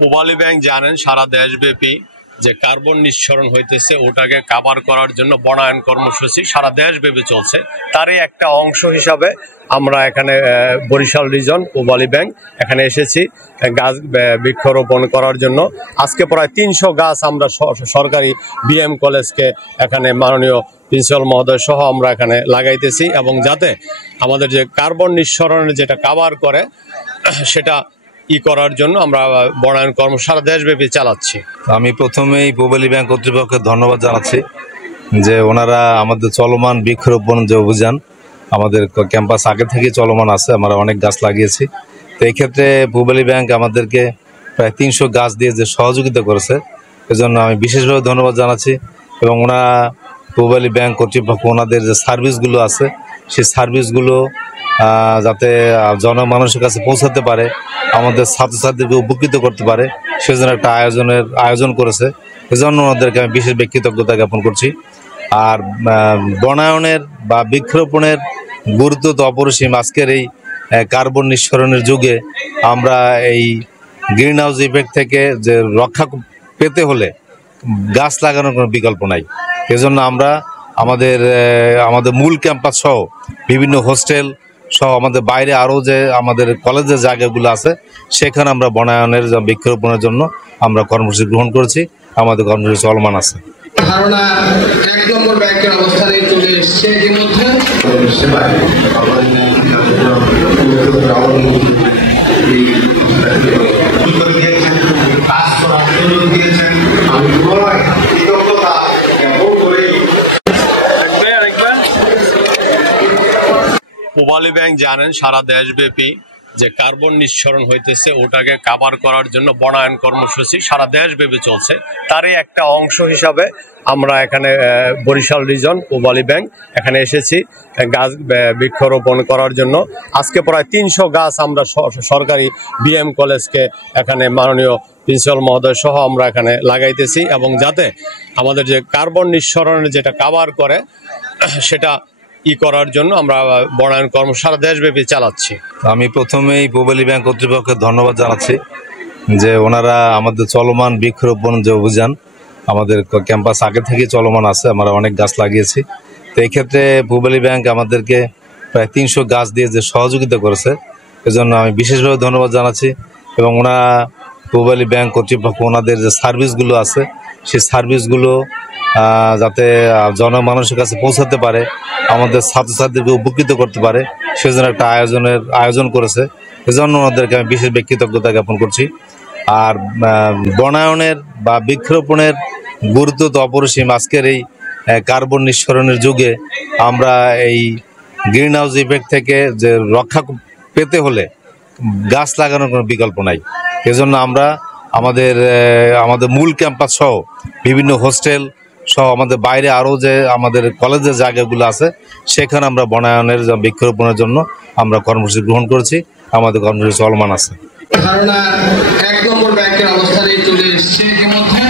Pubali bank জানেন সারা দেশব্যাপী যে কার্বন নিঃসরণ হইতেছে ওটাকে কাভার করার জন্য বনায়ন কর্মসূচি সারা দেশব্যাপী চলছে। তারই একটা অংশ হিসাবে আমরা এখানে বরিশাল রিজন পূবালী ব্যাংক এখানে এসেছি গাছ বৃক্ষরোপণ করার জন্য। আজকে প্রায় 300 গাছ আমরা সরকারি বিএম কলেজকে এখানে মাননীয় প্রিন্সিপাল মহোদয় সহ আমরা এখানে লাগাইতেছি, এবং যাতে আমাদের যে কার্বন নিঃসরণের যেটা কাভার করে সেটা করার জন্য আমরা বনায়ন কর্ম সারা দেশব্যাপী চালাচ্ছি। আমি প্রথমেই পূবালী ব্যাংক কর্তৃপক্ষকে ধন্যবাদ জানাচ্ছি যে ওনারা আমাদের চলমান বৃক্ষরোপণ যে অভিযান আমাদের ক্যাম্পাস আগে থেকে চলমান আছে, আমরা অনেক গাছ লাগিয়েছি। তো এই ক্ষেত্রে পূবালী ব্যাংক আমাদেরকে প্রায় 300 গাছ দিয়ে যে সহযোগিতা করেছে এজন্য আমি বিশেষভাবে ধন্যবাদ জানাচ্ছি। এবং ওনারা পূবালী ব্যাংক কর্তৃপক্ষ ওনাদের যে সার্ভিসগুলো আছে সেই সার্ভিসগুলো যাতে জনমানুষের কাছে পৌঁছাতে পারে, আমাদের ছাত্রছাত্রীদেরকে উপকৃত করতে পারে সেজন্য একটা আয়োজন করেছে। এজন্য ওনাদেরকে আমি বিশেষ কৃতজ্ঞতা জ্ঞাপন করছি। আর বনায়নের বা বৃক্ষরোপণের গুরুত্ব তো অপরিসীম। আজকের এই কার্বন নিঃসরণের যুগে আমরা এই গ্রিন হাউস ইফেক্ট থেকে যে রক্ষা পেতে হলে গাছ লাগানোর কোনো বিকল্প নাই। এজন্য আমরা আমাদের মূল ক্যাম্পাস সহ বিভিন্ন হোস্টেল সহ আমাদের বাইরে আরও যে আমাদের কলেজের জায়গাগুলো আছে সেখানে আমরা বনায়নের বৃক্ষরোপণের জন্য আমরা কর্মসূচি গ্রহণ করেছি। আমাদের কর্মসূচি চলমান আছে। ধারণা 1 নম্বর ব্যাংকের অবস্থানে চলে এসেছে ইতিমধ্যে। পূবালী ব্যাংক জানেন সারা দেশব্যাপী যে কার্বন নিঃসরণ হইতেছে ওটাকে কাভার করার জন্য বনায়ন কর্মসূচি সারা দেশব্যাপী চলছে। তারই একটা অংশ হিসাবে আমরা এখানে বরিশাল রিজন পূবালী ব্যাংক এখানে এসেছি গাছ বৃক্ষরোপণ করার জন্য। আজকে প্রায় 300 গাছ আমরা সরকারি বিএম কলেজকে এখানে মাননীয় প্রিন্সিপাল মহোদয় সহ আমরা এখানে লাগাইতেছি, এবং যাতে আমাদের যে কার্বন নিঃসরণের যেটা কাভার করে সেটা করার জন্য আমরা বনায়ন কর্ম সারা দেশব্যাপী চালাচ্ছি। আমি প্রথমেই পূবালী ব্যাংক কর্তৃপক্ষকে ধন্যবাদ জানাচ্ছি যে ওনারা আমাদের চলমান বৃক্ষরোপণ যে অভিযান আমাদের ক্যাম্পাস আগে থেকে চলমান আছে, আমরা অনেক গাছ লাগিয়েছি। তো এই ক্ষেত্রে পূবালী ব্যাংক আমাদেরকে প্রায় 300 গাছ দিয়ে যে সহযোগিতা করেছে এজন্য আমি বিশেষভাবে ধন্যবাদ জানাচ্ছি। এবং ওনারা পূবালী ব্যাংক কর্তৃপক্ষ ওনাদের যে সার্ভিসগুলো আছে সেই সার্ভিসগুলো যাতে জনমানুষের কাছে পৌঁছাতে পারে, আমাদের ছাত্রছাত্রীদেরকে উপকৃত করতে পারে সেজন্য একটা আয়োজন করেছে। এজন্য ওনাদেরকে আমি বিশেষ কৃতজ্ঞতা জ্ঞাপন করছি। আর বনায়নের বা বৃক্ষরোপণের গুরুত্ব তো অপরিসীম। আজকের এই কার্বন নিঃসরণের যুগে আমরা এই গ্রিন হাউস ইফেক্ট থেকে যে রক্ষা পেতে হলে গাছ লাগানোর কোনো বিকল্প নাই। এজন্য আমরা আমাদের মূল ক্যাম্পাস সহ বিভিন্ন হোস্টেল সহ আমাদের বাইরে আরও যে আমাদের কলেজের জায়গাগুলো আছে সেখানে আমরা বনায়নের বৃক্ষরোপণের জন্য আমরা কর্মসূচি গ্রহণ করেছি। আমাদের কর্মসূচি চলমান আছে। ধারণা 1 নম্বর ব্যাংকের অবস্থানে চলে এসেছে ইতিমধ্যে।